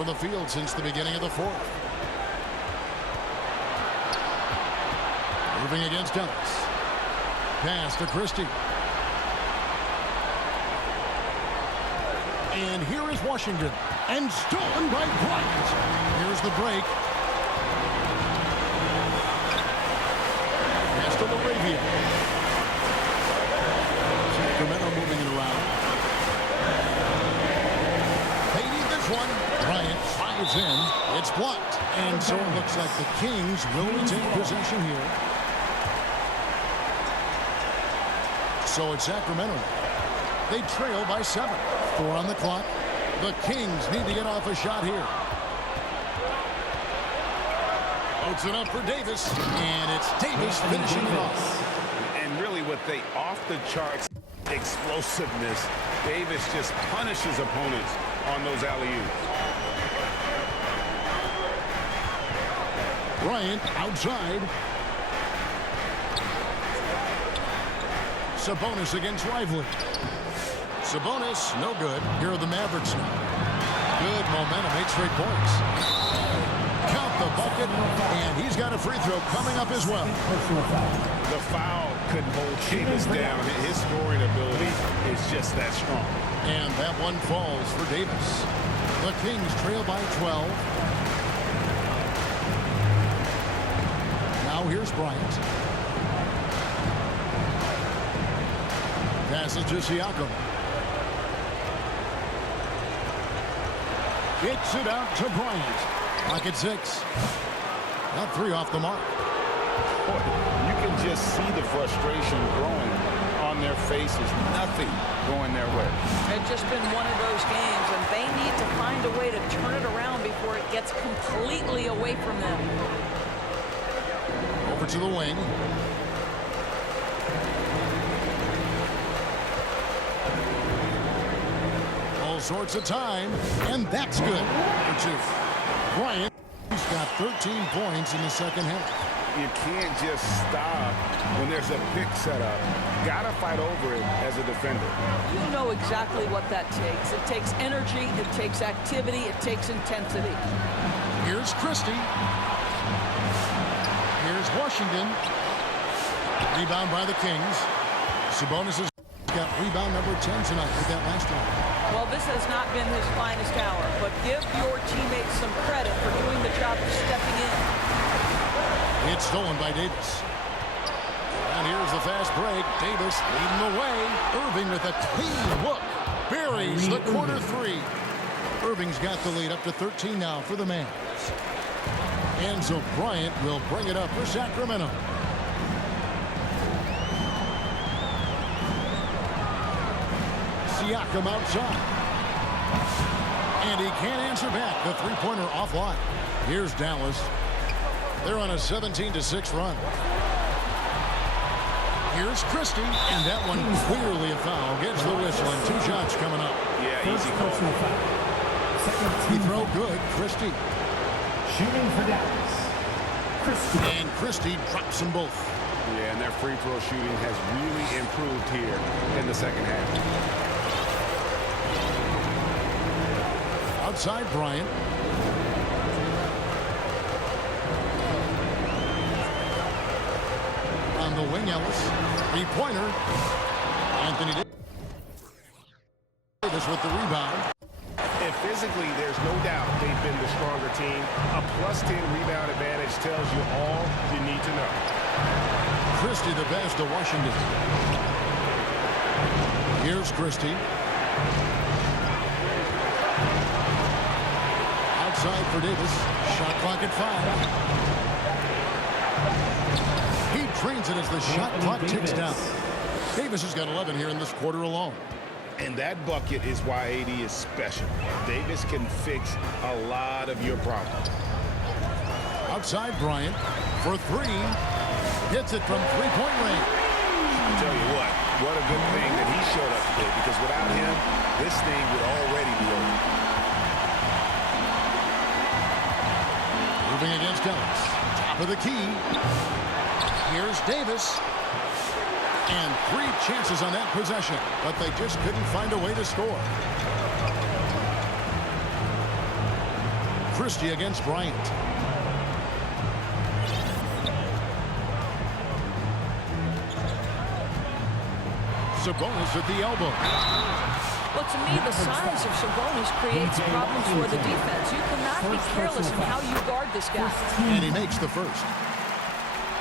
from the field since the beginning of the fourth. Moving against Ellis. Pass to Christie. And here is Washington. And stolen by Bryant. Here's the break. Pass to LaRavia. Sacramento moving it around. They need this one. Bryant fires in. It's blocked. And so it looks like the Kings will retain possession here. So it's Sacramento. They trail by 7. 4 on the clock. The Kings need to get off a shot here. Loads it up for Davis. And it's Davis finishing it off. And really with the off-the-charts explosiveness, Davis just punishes opponents on those alley-oops. Bryant outside. Sabonis against Lively. Sabonis, no good. Here are the Mavericks now. Good momentum, 8 straight points. Count the bucket, and he's got a free throw coming up as well. The foul couldn't hold Davis down. His scoring ability is just that strong. And that one falls for Davis. The Kings trail by 12. Now here's Bryant. Passes to Siakam. Kicks it out to Bryant. Pocket 6. Not 3 off the mark. Boy, you can just see the frustration growing on their faces. Nothing going their way. It's just been one of those games, and they need to find a way to turn it around before it gets completely away from them. Over to the wing. All sorts of time, and that's good for 2. Bryant, he's got 13 points in the second half. You can't just stop when there's a pick set up. Gotta fight over it as a defender. You know exactly what that takes. It takes energy, it takes activity, it takes intensity. Here's Christie. Here's Washington. Rebound by the Kings. Sabonis has got rebound number 10 tonight with that last one. Well, this has not been his finest hour, but give your teammates some credit for doing the job of stepping in. It's stolen by Davis. And here's the fast break. Davis leading the way. Irving with a clean look. Buries the corner 3. Irving's got the lead up to 13 now for the Mavs. And so Bryant will bring it up for Sacramento. Siakam outside. And he can't answer back. The three-pointer offline. Here's Dallas. They're on a 17-6 run. Here's Christie, and that one clearly a foul. Gets the whistle, and 2 shots coming up. Yeah, easy call. He throw good, Christie. Shooting for Dallas. Christie. And Christie drops them both. Yeah, and their free throw shooting has really improved here in the second half. Outside Bryant. On the wing, Ellis. Three-pointer. Anthony Davis with the rebound. And physically, there's no doubt they've been the stronger team. A +10 rebound advantage tells you all you need to know. Christie the best to Washington. Here's Christie. Outside for Davis. Shot clock at 5. He trains it as the shot clock ticks down. Davis has got 11 here in this quarter alone. And that bucket is why AD is special. Davis can fix a lot of your problems. Outside Bryant for 3. Hits it from three-point range. I tell you what a good thing that he showed up today, because without him, this thing would already be over. Moving against Ellis. Top of the key. Here's Davis. And 3 chances on that possession, but they just couldn't find a way to score. Christie against Bryant. Sabonis at the elbow. Well, to me, the size of Sabonis creates problems for the defense. You cannot be careless in how you guard this guy. And he makes the first.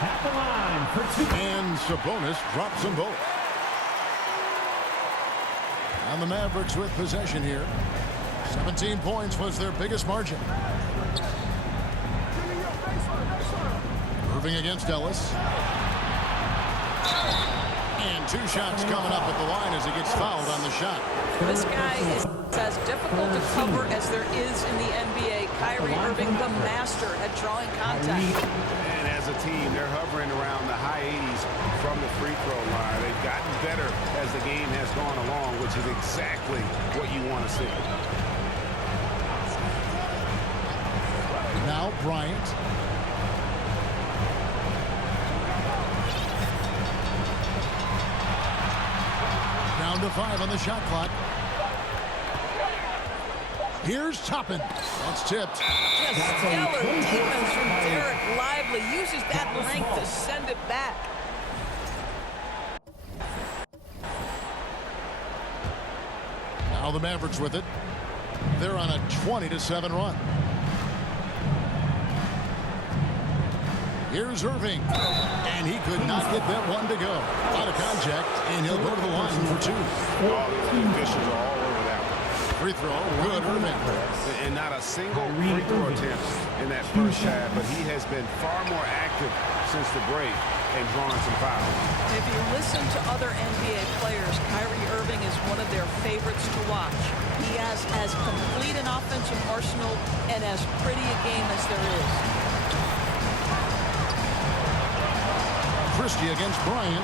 At the line for 2. And Sabonis drops them both. And the Mavericks with possession here. 17 points was their biggest margin. Irving against Ellis. And 2 shots coming up at the line as he gets fouled on the shot. This guy is as difficult to cover as there is in the NBA. Kyrie Irving, the master at drawing contact. And as a team, they're hovering around the high 80s from the free throw line. They've gotten better as the game has gone along, which is exactly what you want to see. Now Bryant. Down to 5 on the shot clock. Here's Toppin. That's tipped. Just stellar defense from Derek Lively. Uses that length to send it back. Now the Mavericks with it. They're on a 20-7 run. Here's Irving. And he could not get that one to go. Out of contact, and he'll go to the line for 2. Oh, the officials are all over that one. Free throw, good, Irving. And not a single free throw attempt in that first half, but he has been far more active since the break and drawn some fouls. If you listen to other NBA players, Kyrie Irving is one of their favorites to watch. He has as complete an offensive arsenal and as pretty a game as there is. Christie against Bryant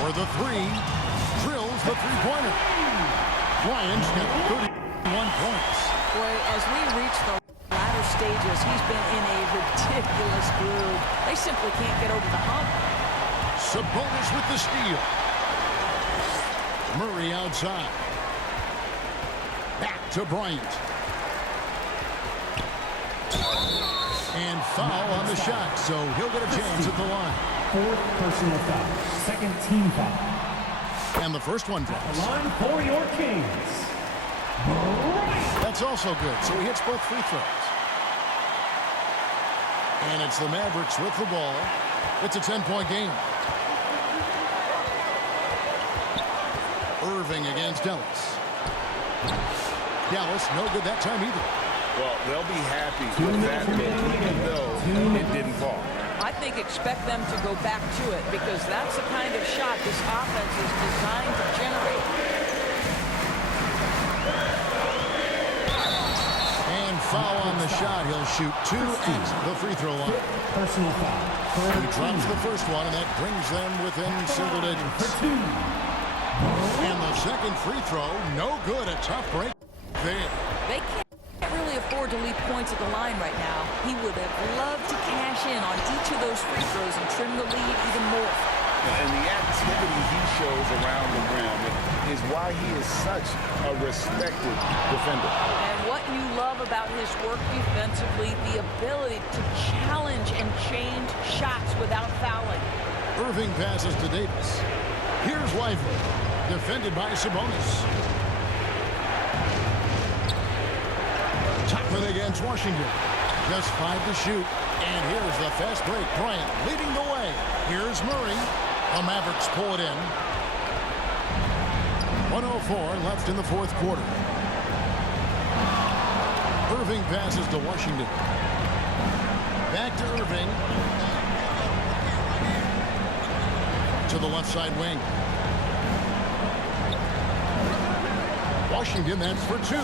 for the 3. Drills the three-pointer. Bryant's got 31 points. Boy, as we reach the latter stages, he's been in a ridiculous groove. They simply can't get over the hump. Sabonis with the steal. Murray outside. Back to Bryant. And foul on the shot, so he'll get a chance at the line. 4th personal foul. 2nd team foul. And the first one The drops. line for your Kings. Bryant. That's also good, so he hits both free throws. And it's the Mavericks with the ball. It's a 10-point game. Irving against Ellis. Dallas, no good that time either. Well, they'll be happy with that move, even though it didn't fall. I think expect them to go back to it because that's the kind of shot this offense is designed to generate. And foul on the shot. He'll shoot 2 at the free throw line. Personal foul. He drops the first one, and that brings them within single digits. For 2. And the second free throw, no good. A tough break there. They can't really afford to leave points at the line right now. He would have loved to cash in on each of those free throws and trim the lead even more. And the activity he shows around the rim is why he is such a respected defender. And what you love about his work defensively, the ability to challenge and change shots without fouling. Irving passes to Davis. Here's Lively, defended by Sabonis. Toppin against Washington. Just 5 to shoot. And here's the fast break. Bryant leading the way. Here's Murray. The Mavericks pull it in. 1:04 left in the 4th quarter. Irving passes to Washington. Back to Irving. To the left side wing. Washington, that's for 2.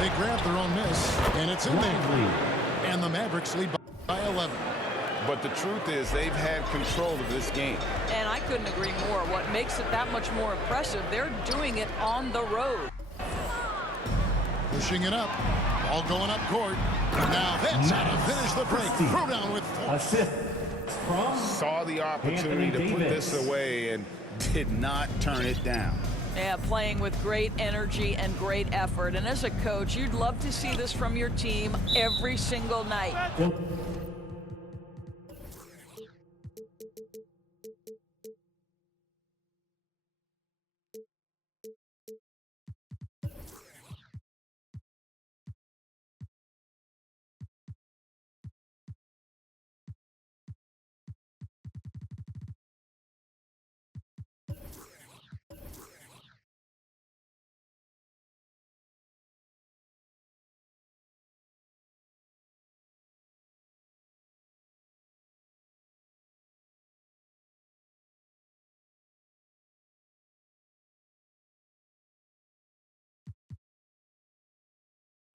They grab their own miss, and it's in there. And the Mavericks lead by 11. But the truth is they've had control of this game. And I couldn't agree more. What makes it that much more impressive, they're doing it on the road. Pushing it up. Ball going up court. Now that's how to finish the break. Throw down with 4. Assist from Saw the opportunity to put this away and did not turn it down. Yeah, playing with great energy and great effort. And as a coach, you'd love to see this from your team every single night.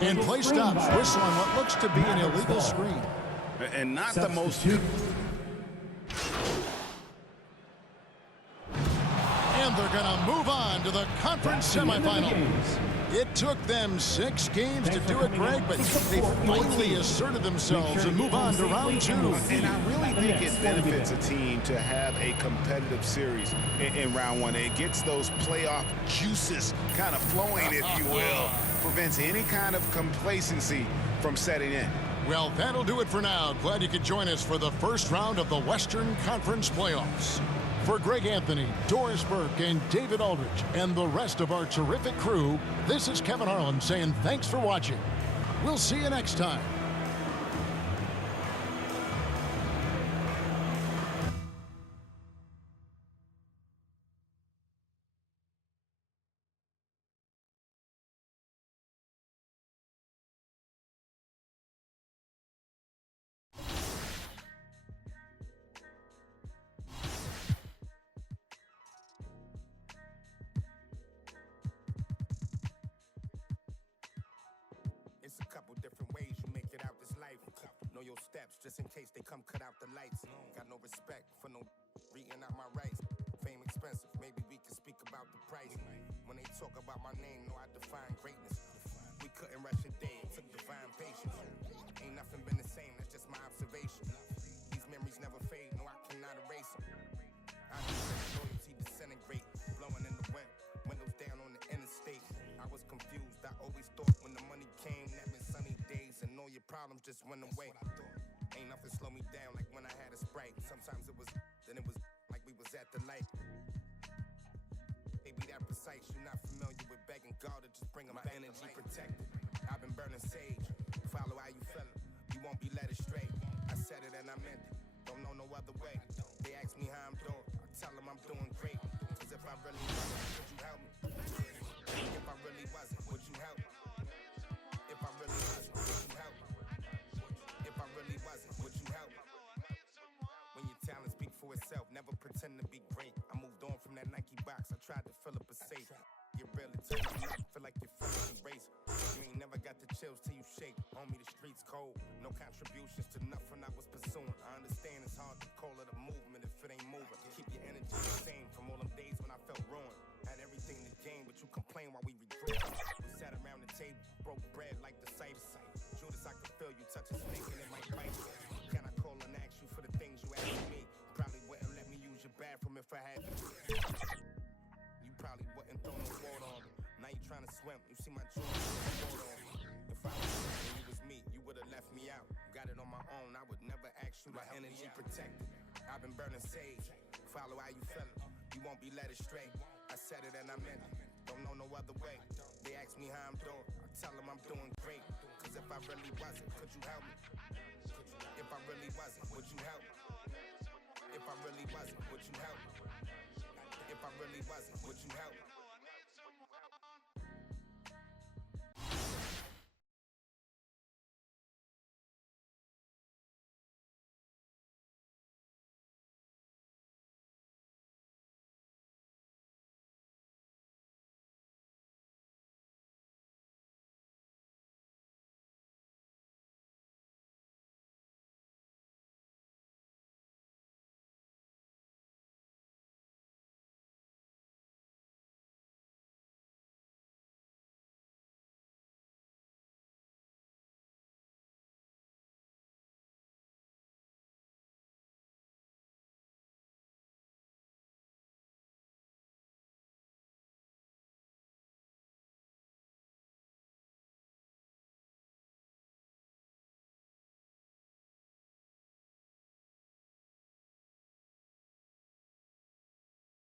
And play stops. Whistle on what looks to be an illegal screen. And not the most... And they're going to move on to the conference semifinals. It took them 6 games to do it, Greg, but they finally asserted themselves and move on to round 2. And I really think it benefits a team to have a competitive series in round 1. It gets those playoff juices kind of flowing, if you will. Prevents any kind of complacency from setting in. Well, that'll do it for now. Glad you could join us for the first round of the Western Conference playoffs. For Greg Anthony, Doris Burke, and David Aldridge, and the rest of our terrific crew, this is Kevin Harlan saying thanks for watching. We'll see you next time. Know your steps, just in case they come cut out the lights. Got no respect for no reading out my rights. Fame expensive, maybe we can speak about the price. When they talk about my name, know I define greatness. We couldn't rush a day, it took divine patience. Ain't nothing been the same, that's just my observation. These memories never fade, no I cannot erase them. I just loyalty disintegrate, blowing in the wind, windows down on the interstate. I was confused, I always thought when the money came, that meant sunny days and all your problems just went away. Ain't nothing slow me down like when I had a Sprite. Sometimes it was, then it was like we was at the light. They be that precise, you're not familiar with begging God to just bring them my energy protected. I've been burning sage, follow how you feel it. You won't be led astray. I said it and I meant it, don't know no other way. They ask me how I'm doing, I tell them I'm doing great. Cause if I really wasn't, would you help me? If I really wasn't, would you help me? If I really wasn't, would you help me? If I really wasn't, would you help? When your talent speaks for itself, never pretend to be great. I moved on from that Nike box, I tried to fill up a safe. You really turn me up, feel like you're feeling erased. You ain't never got the chills till you shake. Homie, the streets cold, no contributions to nothing I was pursuing. I understand it's hard to call it a movement if it ain't moving. Keep your energy the same from all them days when I felt ruined. Had everything to gain, but you complain while we regret. We sat around the table, broke bread like the Cypher. Judas, I could feel you touch a snake and it might bite. Can I call and ask you for the things you asked me? Probably wouldn't let me use your bathroom if I had to. You probably wouldn't throw no water on me. Now you trying to swim, you see my water on me. If I was you and you was me, you would've left me out. Got it on my own, I would never ask you. My energy protected, I've been burning sage. Follow how you feel it, you won't be led astray. I said it and I meant it, don't know no other way. They ask me how I'm doing, I tell them I'm doing great. Cause if I really wasn't, could you help me? If I really wasn't, would you help? If I really wasn't, would you help? If I really wasn't, would you help?